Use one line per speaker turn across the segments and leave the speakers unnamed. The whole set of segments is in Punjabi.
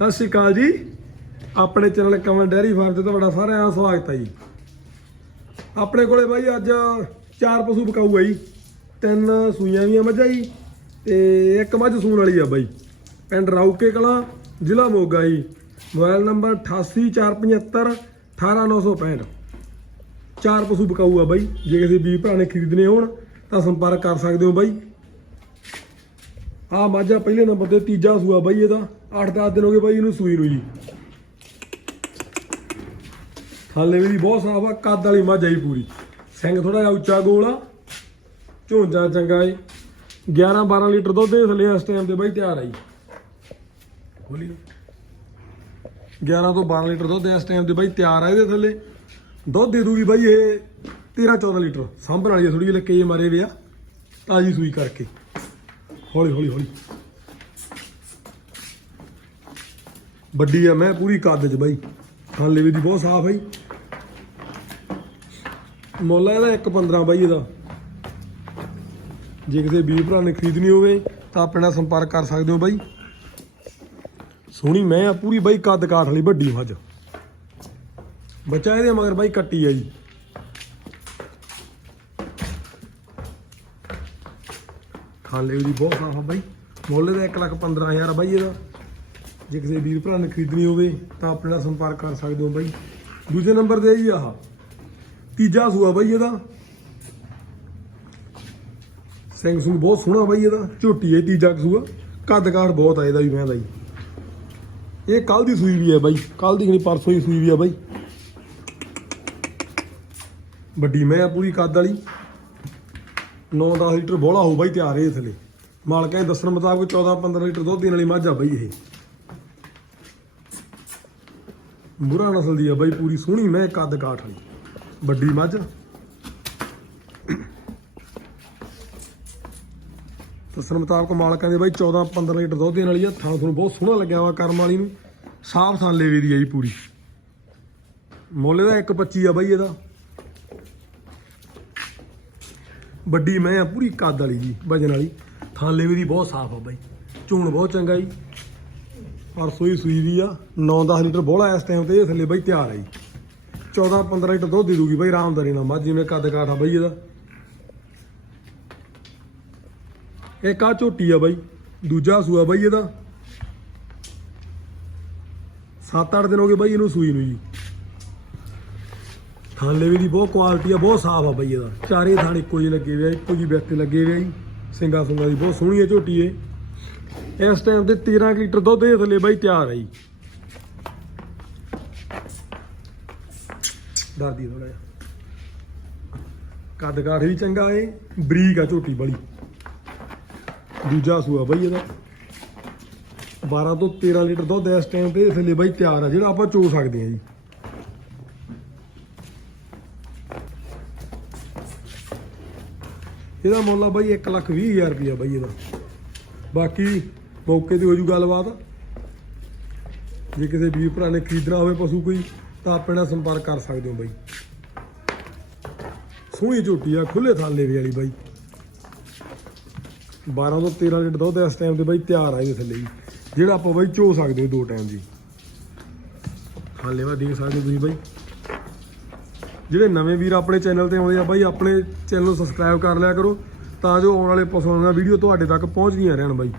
ਸਤਿ ਸ਼੍ਰੀ ਅਕਾਲ ਜੀ। ਆਪਣੇ ਚੈਨਲ ਕਮਲ ਡੈਰੀ ਫਾਰਮ ਤੇ ਤੁਹਾਡਾ ਸਾਰਿਆਂ ਦਾ ਸਵਾਗਤ ਹੈ ਜੀ। ਆਪਣੇ ਕੋਲੇ ਬਾਈ ਅੱਜ ਚਾਰ ਪਸ਼ੂ ਬਕਾਊ ਆ ਜੀ। ਤਿੰਨ ਸੂਈਆਂ ਵੀਆਂ ਮੱਝਾਂ ਜੀ ਤੇ ਇੱਕ ਮੱਝ ਸੂਣ ਵਾਲੀ ਆ ਬਾਈ। ਪਿੰਡ ਰਾਊਕੇ ਕਲਾਂ, ਜ਼ਿਲ੍ਹਾ ਮੋਗਾ ਜੀ। ਮੋਬਾਈਲ ਨੰਬਰ 8845 18965 ਚਾਰ ਪਸ਼ੂ ਬਕਾਊ ਆ ਬਾਈ। ਜੇ ਕਿਸੇ ਵੀਰ ਭਰਾ ਨੇ ਖਰੀਦਣੇ ਹੋਣ ਤਾਂ ਸੰਪਰਕ ਕਰ ਸਕਦੇ ਹੋ ਬਾਈ। ਆ ਮਾਝਾ ਪਹਿਲੇ ਨੰਬਰ ਤੇ ਤੀਜਾ ਸੂਆ ਬਾਈ ਇਹਦਾ। 8-10 ਦਿਨ ਹੋ ਗਏ ਬਾਈ ਇਹਨੂੰ ਸੂਈ ਨੂੰ ਜੀ। ਥਾਲੇ ਵੀ ਬਹੁਤ ਸਾਫ਼ ਆ, ਕੱਦ ਵਾਲੀ ਮੱਝ ਆਈ ਪੂਰੀ। ਸਿੰਘ ਥੋੜਾ ਜਿਹਾ ਉੱਚਾ ਗੋਲ ਆ। ਝੋਂਜਾ ਚੰਗਾ ਏ 11-12 ਲੀਟਰ ਦੁੱਧ ਦੇ ਥੱਲੇ ਇਸ ਟਾਈਮ ਤੇ ਬਾਈ ਤਿਆਰ ਆਈ ਖੋਲੀ 11 ਤੋਂ 12 ਲੀਟਰ ਦੁੱਧ ਇਸ ਟਾਈਮ ਤੇ ਬਾਈ ਤਿਆਰ ਆ ਇਹਦੇ ਥੱਲੇ। ਦੁੱਧ ਦੇ ਦੂਗੀ ਬਾਈ ਇਹ 13-14 ਲੀਟਰ। ਸਾਂਭਣ ਵਾਲੀ ਥੋੜੀ ਜਿਹੀ, ਲੱਕੇ ਜਿਹੇ ਮਾਰੇ ਵੇ ਆ। ਤਾਜੀ ਸੂਈ ਕਰਕੇ। ਹੌਲੀ ਹੌਲੀ ਹੌਲੀ। ਵੱਡੀ ਆ, ਮੈਂ ਪੂਰੀ ਕੱਦ ਚ ਬਾਈ। ਹਾਲੇ ਵੀ ਦੀ ਬਹੁਤ ਸਾਫ਼ ਹੈ ਜੀ। ਮੁੱਲ ਆ ਇਹਦਾ 1.15 ਬਾਈ ਇਹਦਾ। ਜੇ ਕਿਸੇ ਵੀਰ ਭਰਾ ਨੇ ਖਰੀਦਣੀ ਹੋਵੇ, ਤਾਂ ਆਪਣੇ ਨਾਲ ਸੰਪਰਕ ਕਰ ਸਕਦੇ ਹੋ ਬਾਈ। ਸੋਹਣੀ ਮੈਂ ਆ ਪੂਰੀ ਬਾਈ ਕੱਦ ਕਾਠ ਵਾਲੀ ਵੱਡੀ ਮੱਝ ਬੱਚਾ ਇਹਦੇ ਮਗਰ ਬਾਈ ਕੱਟੀ ਆ ਜੀ। ਖਾਲੇ ਦੀ ਬਹੁਤ ਸਾਫ਼ ਆ ਬਾਈ। ਮੁੱਲ ਦਾ 115000 ਬਾਈ ਇਹਦਾ। ਜੇ ਕਿਸੇ ਵੀਰ ਭਰਾ ਨੇ ਖਰੀਦਣੀ ਹੋਵੇ ਤਾਂ ਆਪਣੇ ਨਾਲ ਸੰਪਰਕ ਕਰ ਸਕਦੇ ਹੋ ਬਾਈ। ਦੂਜੇ ਨੰਬਰ ਤੇ ਜੀ ਆਹ। ਤੀਜਾ ਸੂਆ ਬਾਈ ਇਹਦਾ। ਸਿੰਘ ਸੂ ਬਹੁਤ ਸੋਹਣਾ ਬਾਈ ਇਹਦਾ। ਝੋਟੀ ਹੈ ਤੀਜਾ ਸੂਆ। ਕੱਦ ਕਾਠ ਬਹੁਤ ਆ ਇਹਦਾ ਵੀ ਮੈਂ ਦਾ ਜੀ ਇਹ ਕੱਲ ਦੀ ਸੂਈ ਵੀ ਹੈ ਬਾਈ। ਕੱਲ ਦੀ ਨਹੀਂ, ਪਰਸੋਂ ਹੀ ਸੂਈ ਵੀ ਆ ਬਾਈ। ਵੱਡੀ ਮੈਂ ਆ ਪੂਰੀ ਕੱਦ ਵਾਲੀ। 9-10 ਲੀਟਰ ਬੋਲਾ ਹੋਊ ਬਾਈ ਤਿਆਰ ਇਹ ਥਲੇ ਮਾਲਕਾਂ ਦੇ ਦੱਸਣ ਮੁਤਾਬਕ 14-15 ਲੀਟਰ ਦੁੱਧ ਦੇਣ ਵਾਲੀ ਮੱਝ ਆ ਬਾਈ ਇਹ। ਬੁਰਾ ਨਸਲ ਦੀ ਆ ਬਾਈ, ਪੂਰੀ ਸੋਹਣੀ ਮੈਂ ਕੱਦ ਕਾਠ ਵਾਲੀ। ਵੱਡੀ ਮੱਝ। ਦੱਸਣ ਮੁਤਾਬਕ ਮਾਲਕਾਂ ਦੇ ਬਾਈ 14-15 ਲੀਟਰ ਦੁੱਧ ਦੇਣ ਵਾਲੀ ਆ ਥਾਂ ਤੁਹਾਨੂੰ ਬਹੁਤ ਸੋਹਣਾ ਲੱਗਿਆ ਵਾ ਕਰਮ ਵਾਲੀ ਨੂੰ। ਸਾਫ਼ ਥਾਂ ਲੇਵੇ ਦੀ ਆ ਜੀ ਪੂਰੀ। ਮੁੱਲ ਦਾ 1.25 ਆ ਬਾਈ ਇਹਦਾ। ਵੱਡੀ ਮੈਂ ਆ, ਪੂਰੀ ਕੱਦ ਵਾਲੀ ਜੀ, ਵਜਨ ਵਾਲੀ। ਥਾਲੇ ਵੀ ਦੀ ਬਹੁਤ ਸਾਫ਼ ਆ ਬਾਈ। ਝੂਣ ਬਹੁਤ ਚੰਗਾ ਜੀ। ਔਰ ਸੂਈ ਸੂਈ ਵੀ ਆ 9-10 ਲੀਟਰ ਬੋਲਾ ਇਸ ਟਾਈਮ ਤੇ ਇਹ ਥੱਲੇ ਬਾਈ ਤਿਆਰ ਆ ਜੀ। 14-15 ਲੀਟਰ ਦੁੱਧ ਦੇ ਦੂਗੀ ਬਾਈ ਆਰਾਮਦਾਰੀ ਨਾਲ ਮੱਝ ਜਿਵੇਂ ਕੱਦ ਕਾਠ ਆ ਬਾਈ ਇਹਦਾ। ਇੱਕ ਆ ਝੋਟੀ ਆ ਬਾਈ, ਦੂਜਾ ਸੂਆ ਬਾਈ ਇਹਦਾ। 7-8 ਦਿਨ ਹੋ ਗਏ ਬਾਈ ਇਹਨੂੰ ਸੂਈ ਨੂੰ ਜੀ। ਥਾਲੇ ਵੀ ਦੀ ਬਹੁਤ ਕੁਆਲਿਟੀ ਆ, ਬਹੁਤ ਸਾਫ਼ ਆ ਬਈ ਇਹਦਾ। ਚਾਰੇ ਥਾਣ ਇੱਕੋ ਜਿਹੇ ਲੱਗੇ ਹੋਏ ਆ, ਇੱਕੋ ਜਿਹੀ ਬੈਠੇ ਲੱਗੇ ਹੋਏ ਆ ਜੀ। ਸਿੰਗਾ ਸੁੰਗਾ ਦੀ ਬਹੁਤ ਸੋਹਣੀ ਹੈ ਝੋਟੀ ਏ ਇਸ ਟਾਈਮ ਤੇ 13 ਕੁ ਲੀਟਰ ਦੁੱਧ ਦੇ ਥੱਲੇ ਬਾਈ ਤਿਆਰ ਆ ਜੀ। ਡਰਦੀ ਥੋੜਾ ਜਿਹਾ। ਕੱਦ ਕਾਠ ਵੀ ਚੰਗਾ ਏ, ਬਰੀਕ ਆ ਝੋਟੀ ਬੜੀ। ਦੂਜਾ ਸੂਆ ਬਾਈ ਇਹਦਾ। 12 ਤੋਂ 13 ਲੀਟਰ ਦੁੱਧ ਇਸ ਟਾਈਮ ਤੇ ਇਸ ਥੱਲੇ ਬਾਈ ਤਿਆਰ ਆ, ਜਿਹੜਾ ਆਪਾਂ ਚੋ ਸਕਦੇ ਆ ਜੀ। ਇਹਦਾ ਮੁੱਲ ਆ ਬਾਈ 1 ਲੱਖ 20 ਹਜ਼ਾਰ ਰੁਪਇਆ ਬਾਈ ਇਹਦਾ। ਬਾਕੀ ਮੌਕੇ ਤੇ ਹੋ ਜੂ ਗੱਲਬਾਤ। ਜੇ ਕਿਸੇ ਵੀਰ ਭਰਾ ਨੇ ਖਰੀਦਣਾ ਹੋਵੇ ਪਸ਼ੂ ਕੋਈ, ਤਾਂ ਆਪਣੇ ਨਾਲ ਸੰਪਰਕ ਕਰ ਸਕਦੇ ਹੋ ਬਾਈ। ਸੋਹਣੀ ਝੋਟੀ ਆ ਖੁੱਲੇ ਥਾਲੇ ਵੀ ਵਾਲੀ ਬਾਈ। 12 ਤੋਂ 13 ਲੀਟਰ ਦੁੱਧ ਇਸ ਟਾਈਮ ਤੇ ਬਾਈ ਤਿਆਰ ਆ ਇਹਦੇ ਥੱਲੇ ਜੀ ਜਿਹੜਾ ਆਪਾਂ ਬਾਈ ਚੋ ਸਕਦੇ ਹੋ ਦੋ ਟਾਈਮ ਜੀ ਹਾਲੇ ਵਾ ਦੇਖ ਸਕਦੇ ਤੁਸੀਂ ਬਾਈ। ਜਿਹੜੇ ਨਵੇਂ ਵੀਰ ਆਪਣੇ ਚੈਨਲ ਤੇ ਆਉਂਦੇ ਆ ਬਾਈ, ਆਪਣੇ ਚੈਨਲ ਨੂੰ ਸਬਸਕ੍ਰਾਈਬ ਕਰ ਲਿਆ ਕਰੋ ਤਾਂ ਜੋ ਆਉਣ ਵਾਲੇ ਪਸ਼ੂਆਂ ਦੀਆਂ ਵੀਡੀਓ ਤੁਹਾਡੇ ਤੱਕ ਪਹੁੰਚਦੀਆਂ ਰਹਿਣ ਬਾਈ।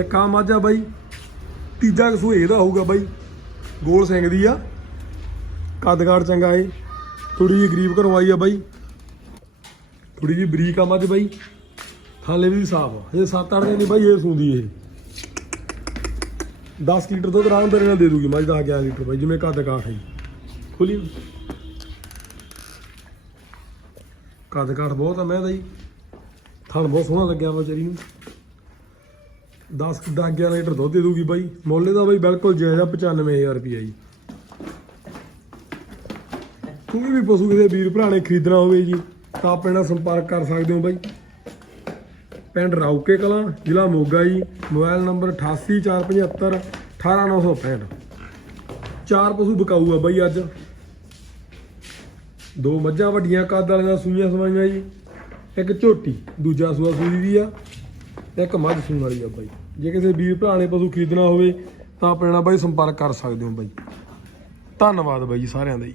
ਇੱਕ ਆ ਮੱਝ ਆ ਬਾਈ, ਤੀਜਾ ਕਸੂ ਇਹਦਾ ਹੋਊਗਾ ਬਾਈ। ਗੋਲ ਸਿੰਘ ਦੀ ਆ, ਕੱਦਗਾੜ ਚੰਗਾ ਏ। ਥੋੜੀ ਜਿਹੀ ਗਰੀਬ ਘਰੋਂ ਆਈ ਆ ਬਾਈ। ਥੋੜੀ ਜਿਹੀ ਬਰੀਕ ਆ ਮੱਝ ਬਾਈ। ਥਾਲੇ ਵੀ ਸਾਫ਼ ਆ। ਇਹ 7-8 ਦਿਨ ਦੀ ਬਾਈ ਇਹ ਸੂੰਦੀ ਇਹ। 10 ਲੀਟਰ ਦੁੱਧ ਆਰਾਮਦਾਰੀ ਨਾਲ ਦੇ ਦੂਗੀ ਮੱਝ ਦਾ 11 ਲੀਟਰ ਬਾਈ, ਜਿਵੇਂ ਕੱਦ ਕਾਠ ਹੈ ਖੁੱਲੀ। ਕੱਦ ਕਾਠ ਬਹੁਤ ਆ, ਮੈਂ ਦਾ ਜੀ। ਥਣ ਬਹੁਤ ਸੋਹਣਾ ਲੱਗਿਆ ਵਿਚਾਰੀ ਨੂੰ। 10 ਦਾ 11 ਲੀਟਰ ਦੁੱਧ ਦੇ ਦੂਗੀ ਬਾਈ। ਮੁੱਲ ਦਾ ਬਾਈ ਬਿਲਕੁਲ ਜਾਇਜ਼ ਆ 95000 ਰੁਪਈਆ ਜੀ। ਕੋਈ ਵੀ ਪਸ਼ੂ ਕਿਸੇ ਵੀਰ ਭਰਾ ਨੇ ਖਰੀਦਣਾ ਹੋਵੇ ਜੀ, ਤਾਂ ਆਪਣੇ ਨਾਲ ਸੰਪਰਕ ਕਰ ਸਕਦੇ ਹੋ ਬਾਈ। ਪਿੰਡ ਰਾਊਕੇ ਕਲਾਂ, ਜ਼ਿਲ੍ਹਾ ਮੋਗਾ ਜੀ। ਮੋਬਾਈਲ ਨੰਬਰ 8845 18965 ਚਾਰ ਪਸ਼ੂ ਬਕਾਊ ਆ ਬਾਈ ਅੱਜ। ਦੋ ਮੱਝਾਂ ਵੱਡੀਆਂ ਕੱਦ ਵਾਲੀਆਂ ਸੂਈਆਂ ਸਵਾਈਆਂ ਜੀ, ਇੱਕ ਝੋਟੀ, ਦੂਜਾ ਸੂਆ ਸੂਈ ਵੀ ਆ ਤੇ ਇੱਕ ਮੱਝ ਸੂਣ ਵਾਲੀ ਆ ਬਾਈ। ਜੇ ਕਿਸੇ ਵੀਰ ਭਰਾ ਨੇ ਪਸ਼ੂ ਖਰੀਦਣਾ ਹੋਵੇ ਤਾਂ ਆਪਣੇ ਨਾਲ ਬਾਈ ਸੰਪਰਕ ਕਰ ਸਕਦੇ ਹੋ ਬਾਈ। ਧੰਨਵਾਦ ਬਾਈ ਜੀ ਸਾਰਿਆਂ ਦਾ ਜੀ।